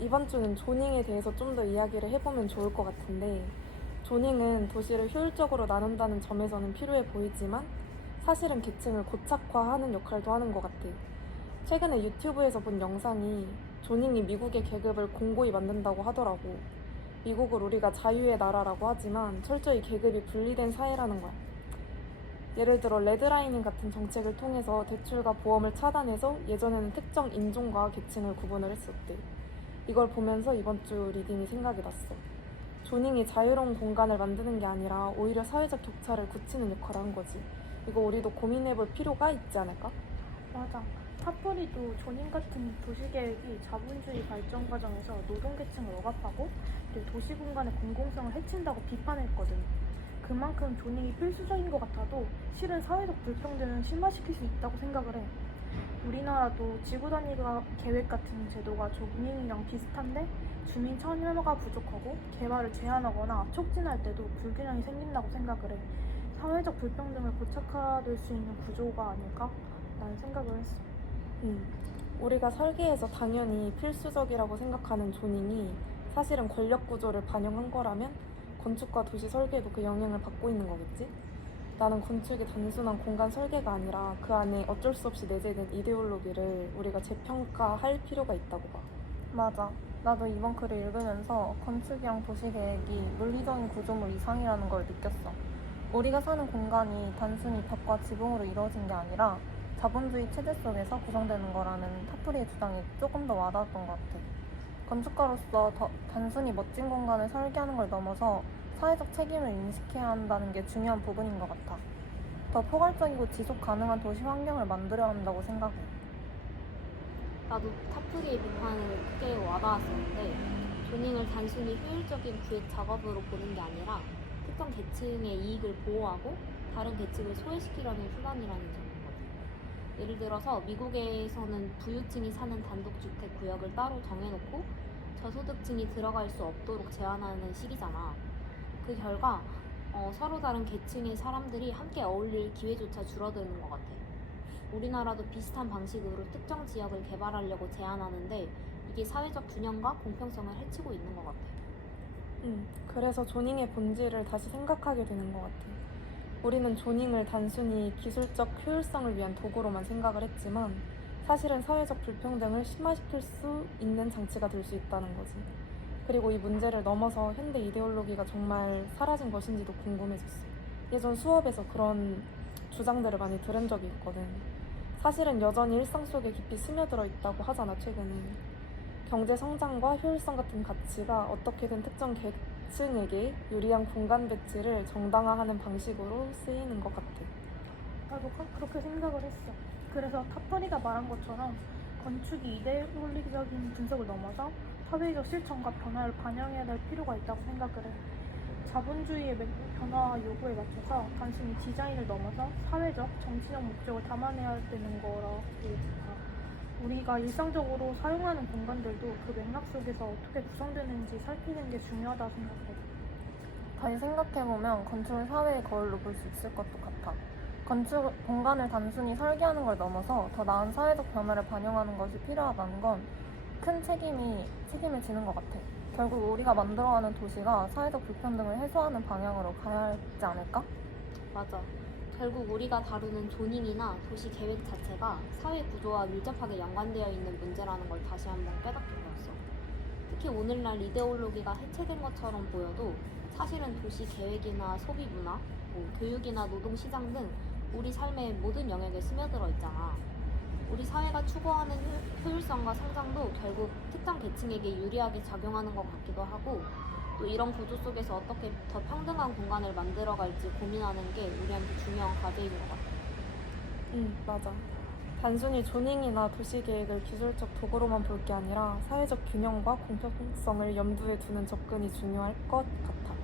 이번 주는 조닝에 대해서 좀 더 이야기를 해보면 좋을 것 같은데, 조닝은 도시를 효율적으로 나눈다는 점에서는 필요해 보이지만 사실은 계층을 고착화하는 역할도 하는 것 같아. 최근에 유튜브에서 본 영상이 조닝이 미국의 계급을 공고히 만든다고 하더라고. 미국을 우리가 자유의 나라라고 하지만 철저히 계급이 분리된 사회라는 거야. 예를 들어 레드라이닝 같은 정책을 통해서 대출과 보험을 차단해서 예전에는 특정 인종과 계층을 구분을 했었대. 이걸 보면서 이번 주 리딩이 생각이 났어. 조닝이 자유로운 공간을 만드는 게 아니라 오히려 사회적 격차를 굳히는 역할을 한 거지. 이거 우리도 고민해볼 필요가 있지 않을까? 맞아. 탑버리도 조닝 같은 도시계획이 자본주의 발전 과정에서 노동계층을 억압하고 그리고 도시 공간의 공공성을 해친다고 비판했거든. 그만큼 조닝이 필수적인 것 같아도 실은 사회적 불평등을 심화시킬 수 있다고 생각을 해. 우리나라도 지구 단위 계획 같은 제도가 조닝이랑 비슷한데 주민 참여가 부족하고 개발을 제한하거나 촉진할 때도 불균형이 생긴다고 생각을 해. 사회적 불평등을 고착화될 수 있는 구조가 아닐까? 라는 생각을 했어. 음, 우리가 설계에서 당연히 필수적이라고 생각하는 조닝이 사실은 권력 구조를 반영한 거라면 건축과 도시 설계도 그 영향을 받고 있는 거겠지? 나는 건축이 단순한 공간 설계가 아니라 그 안에 어쩔 수 없이 내재된 이데올로기를 우리가 재평가할 필요가 있다고 봐. 맞아. 나도 이번 글을 읽으면서 건축이랑 도시계획이 물리적인 구조물 이상이라는 걸 느꼈어. 우리가 사는 공간이 단순히 벽과 지붕으로 이루어진 게 아니라 자본주의 체제 속에서 구성되는 거라는 타프리의 주장이 조금 더 와닿았던 것 같아. 건축가로서 단순히 멋진 공간을 설계하는 걸 넘어서 사회적 책임을 인식해야 한다는 게 중요한 부분인 것 같아. 더 포괄적이고 지속 가능한 도시 환경을 만들어야 한다고 생각해. 나도 타프리의 비판을 크게 와닿았었는데 조닝을 단순히 효율적인 구획 작업으로 보는 게 아니라 특정 계층의 이익을 보호하고 다른 계층을 소외시키려는 수단이라는 점이거든. 예를 들어서 미국에서는 부유층이 사는 단독주택 구역을 따로 정해놓고 저소득층이 들어갈 수 없도록 제한하는 식이잖아. 그 결과 서로 다른 계층의 사람들이 함께 어울릴 기회조차 줄어드는 것 같아. 우리나라도 비슷한 방식으로 특정 지역을 개발하려고 제안하는데 이게 사회적 균형과 공평성을 해치고 있는 것 같아. 그래서 조닝의 본질을 다시 생각하게 되는 것 같아. 우리는 조닝을 단순히 기술적 효율성을 위한 도구로만 생각을 했지만 사실은 사회적 불평등을 심화시킬 수 있는 장치가 될 수 있다는 거지. 그리고 이 문제를 넘어서 현대 이데올로기가 정말 사라진 것인지도 궁금해졌어. 예전 수업에서 그런 주장들을 많이 들은 적이 있거든. 사실은 여전히 일상 속에 깊이 스며들어 있다고 하잖아, 최근에. 경제 성장과 효율성 같은 가치가 어떻게든 특정 계층에게 유리한 공간 배치를 정당화하는 방식으로 쓰이는 것 같아. 나도 그렇게 생각을 했어. 그래서 탑버리가 말한 것처럼 건축이 이데올리적인 분석을 넘어서 사회적 실천과 변화를 반영해야 할 필요가 있다고 생각을 해. 자본주의의 변화와 요구에 맞춰서 단순히 디자인을 넘어서 사회적, 정치적 목적을 담아내야 되는 거라고 봐. 우리가 일상적으로 사용하는 공간들도 그 맥락 속에서 어떻게 구성되는지 살피는 게 중요하다고 생각해. 다시 생각해보면 건축을 사회의 거울로 볼 수 있을 것도 같아. 건축 공간을 단순히 설계하는 걸 넘어서 더 나은 사회적 변화를 반영하는 것이 필요하다는 건 큰 책임을 지는 것 같아. 결국 우리가 만들어가는 도시가 사회적 불평등을 해소하는 방향으로 가야 하지 않을까? 맞아. 결국 우리가 다루는 조닝이나 도시 계획 자체가 사회 구조와 밀접하게 연관되어 있는 문제라는 걸 다시 한번 깨닫게 되었어. 특히 오늘날 이데올로기가 해체된 것처럼 보여도 사실은 도시 계획이나 소비 문화, 교육이나 노동 시장 등 우리 삶의 모든 영역에 스며들어 있잖아. 우리 사회가 추구하는 효율성과 성장도 결국 특정 계층에게 유리하게 작용하는 것 같기도 하고 또 이런 구조 속에서 어떻게 더 평등한 공간을 만들어갈지 고민하는 게 우리한테 중요한 과제인 것 같아. 맞아. 단순히 조닝이나 도시계획을 기술적 도구로만 볼 게 아니라 사회적 균형과 공평성을 염두에 두는 접근이 중요할 것 같아.